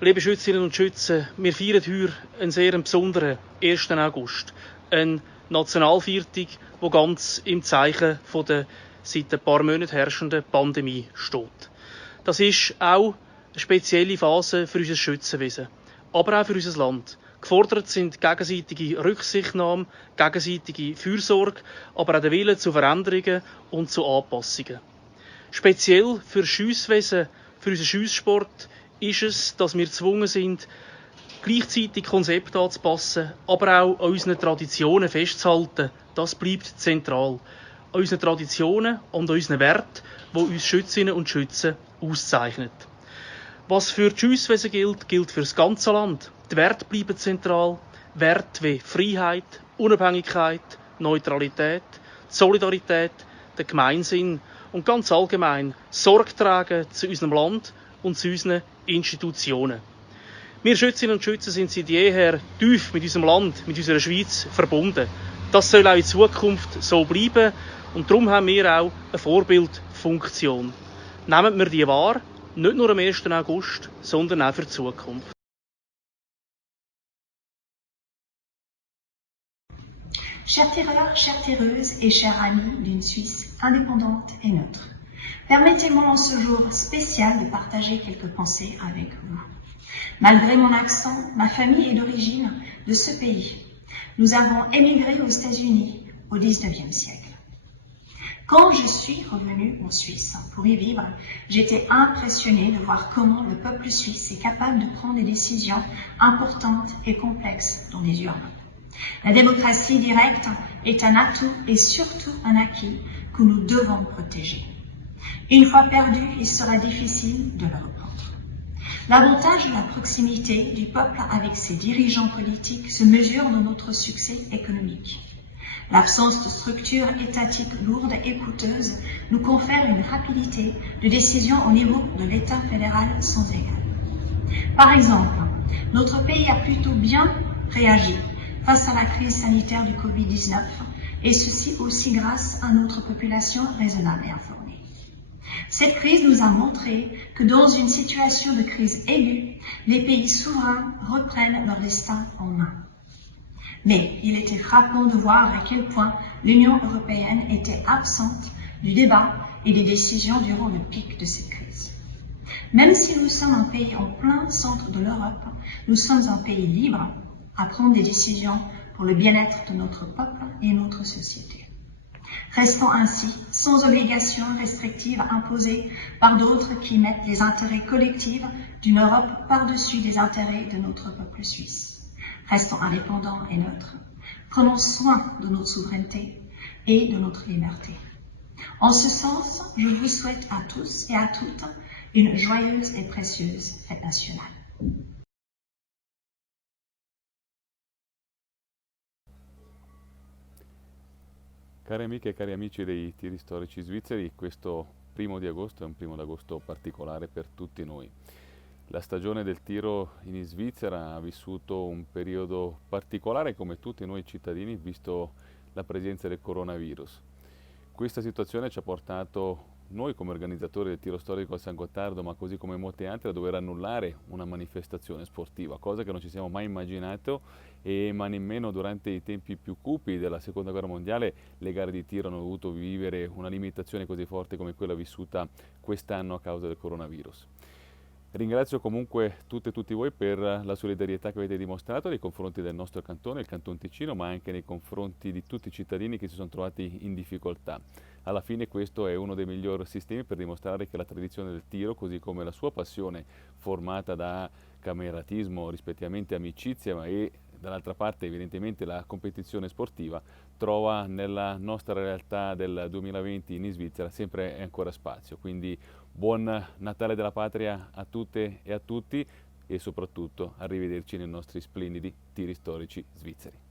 Liebe Schützinnen und Schützen, wir feiern heute einen sehr besonderen 1. August. Eine Nationalfeiertag, die ganz im Zeichen von der seit ein paar Monaten herrschenden Pandemie steht. Das ist auch eine spezielle Phase für unser Schützenwesen, aber auch für unser Land. Gefordert sind gegenseitige Rücksichtnahme, gegenseitige Fürsorge, aber auch der Wille zu Veränderungen und zu Anpassungen. Speziell für das Schiesswesen, für unseren Schiesssport, ist es, dass wir gezwungen sind, gleichzeitig Konzepte anzupassen, aber auch an unseren Traditionen festzuhalten. Das bleibt zentral. An unseren Traditionen und an unseren Werten, die uns Schützinnen und Schützen auszeichnen. Was für das Schiesswesen gilt, gilt für das ganze Land. Die Werte bleiben zentral. Werte wie Freiheit, Unabhängigkeit, Neutralität, Solidarität, der Gemeinsinn und ganz allgemein Sorge tragen zu unserem Land und zu unseren Institutionen. Wir Schützinnen und Schützen sind seit jeher tief mit unserem Land, mit unserer Schweiz verbunden. Das soll auch in Zukunft so bleiben und darum haben wir auch eine Vorbildfunktion. Nehmen wir die wahr, nicht nur am 1. August, sondern auch für die Zukunft. Chers terreurs, chères terreuses et chers amis d'une Suisse indépendante et neutre, permettez-moi en ce jour spécial de partager quelques pensées avec vous. Malgré mon accent, ma famille est d'origine de ce pays. Nous avons émigré aux États-Unis au XIXe siècle. Quand je suis revenue en Suisse pour y vivre, j'étais impressionnée de voir comment le peuple suisse est capable de prendre des décisions importantes et complexes dans les urnes. La démocratie directe est un atout et surtout un acquis que nous devons protéger. Une fois perdu, il sera difficile de le reprendre. L'avantage de la proximité du peuple avec ses dirigeants politiques se mesure dans notre succès économique. L'absence de structures étatiques lourdes et coûteuses nous confère une rapidité de décision au niveau de l'État fédéral sans égal. Par exemple, notre pays a plutôt bien réagi face à la crise sanitaire du Covid-19 et ceci aussi grâce à notre population raisonnable et informée. Cette crise nous a montré que dans une situation de crise aiguë, les pays souverains reprennent leur destin en main. Mais il était frappant de voir à quel point l'Union européenne était absente du débat et des décisions durant le pic de cette crise. Même si nous sommes un pays en plein centre de l'Europe, nous sommes un pays libre à prendre des décisions pour le bien-être de notre peuple et notre société. Restons ainsi sans obligations restrictives imposées par d'autres qui mettent les intérêts collectifs d'une Europe par-dessus les intérêts de notre peuple suisse. Restons indépendants et neutres. Prenons soin de notre souveraineté et de notre liberté. En ce sens, je vous souhaite à tous et à toutes une joyeuse et précieuse fête nationale. Cari amiche e cari amici dei tiri storici svizzeri, questo 1 agosto è un 1 agosto particolare per tutti noi. La stagione del tiro in Svizzera ha vissuto un periodo particolare come tutti noi cittadini, visto la presenza del coronavirus. Questa situazione ci ha portato noi come organizzatori del tiro storico a San Gottardo, ma così come molti altri, a dover annullare una manifestazione sportiva, cosa che non ci siamo mai immaginato e ma nemmeno durante i tempi più cupi della Seconda Guerra Mondiale le gare di tiro hanno dovuto vivere una limitazione così forte come quella vissuta quest'anno a causa del coronavirus. Ringrazio comunque tutte e tutti voi per la solidarietà che avete dimostrato nei confronti del nostro cantone, il Canton Ticino, ma anche nei confronti di tutti i cittadini che si sono trovati in difficoltà. Alla fine questo è uno dei migliori sistemi per dimostrare che la tradizione del tiro, così come la sua passione formata da cameratismo, rispettivamente amicizia e dall'altra parte evidentemente la competizione sportiva, trova nella nostra realtà del 2020 in Svizzera sempre e ancora spazio. Quindi buon Natale della Patria a tutte e a tutti e soprattutto arrivederci nei nostri splendidi tiri storici svizzeri.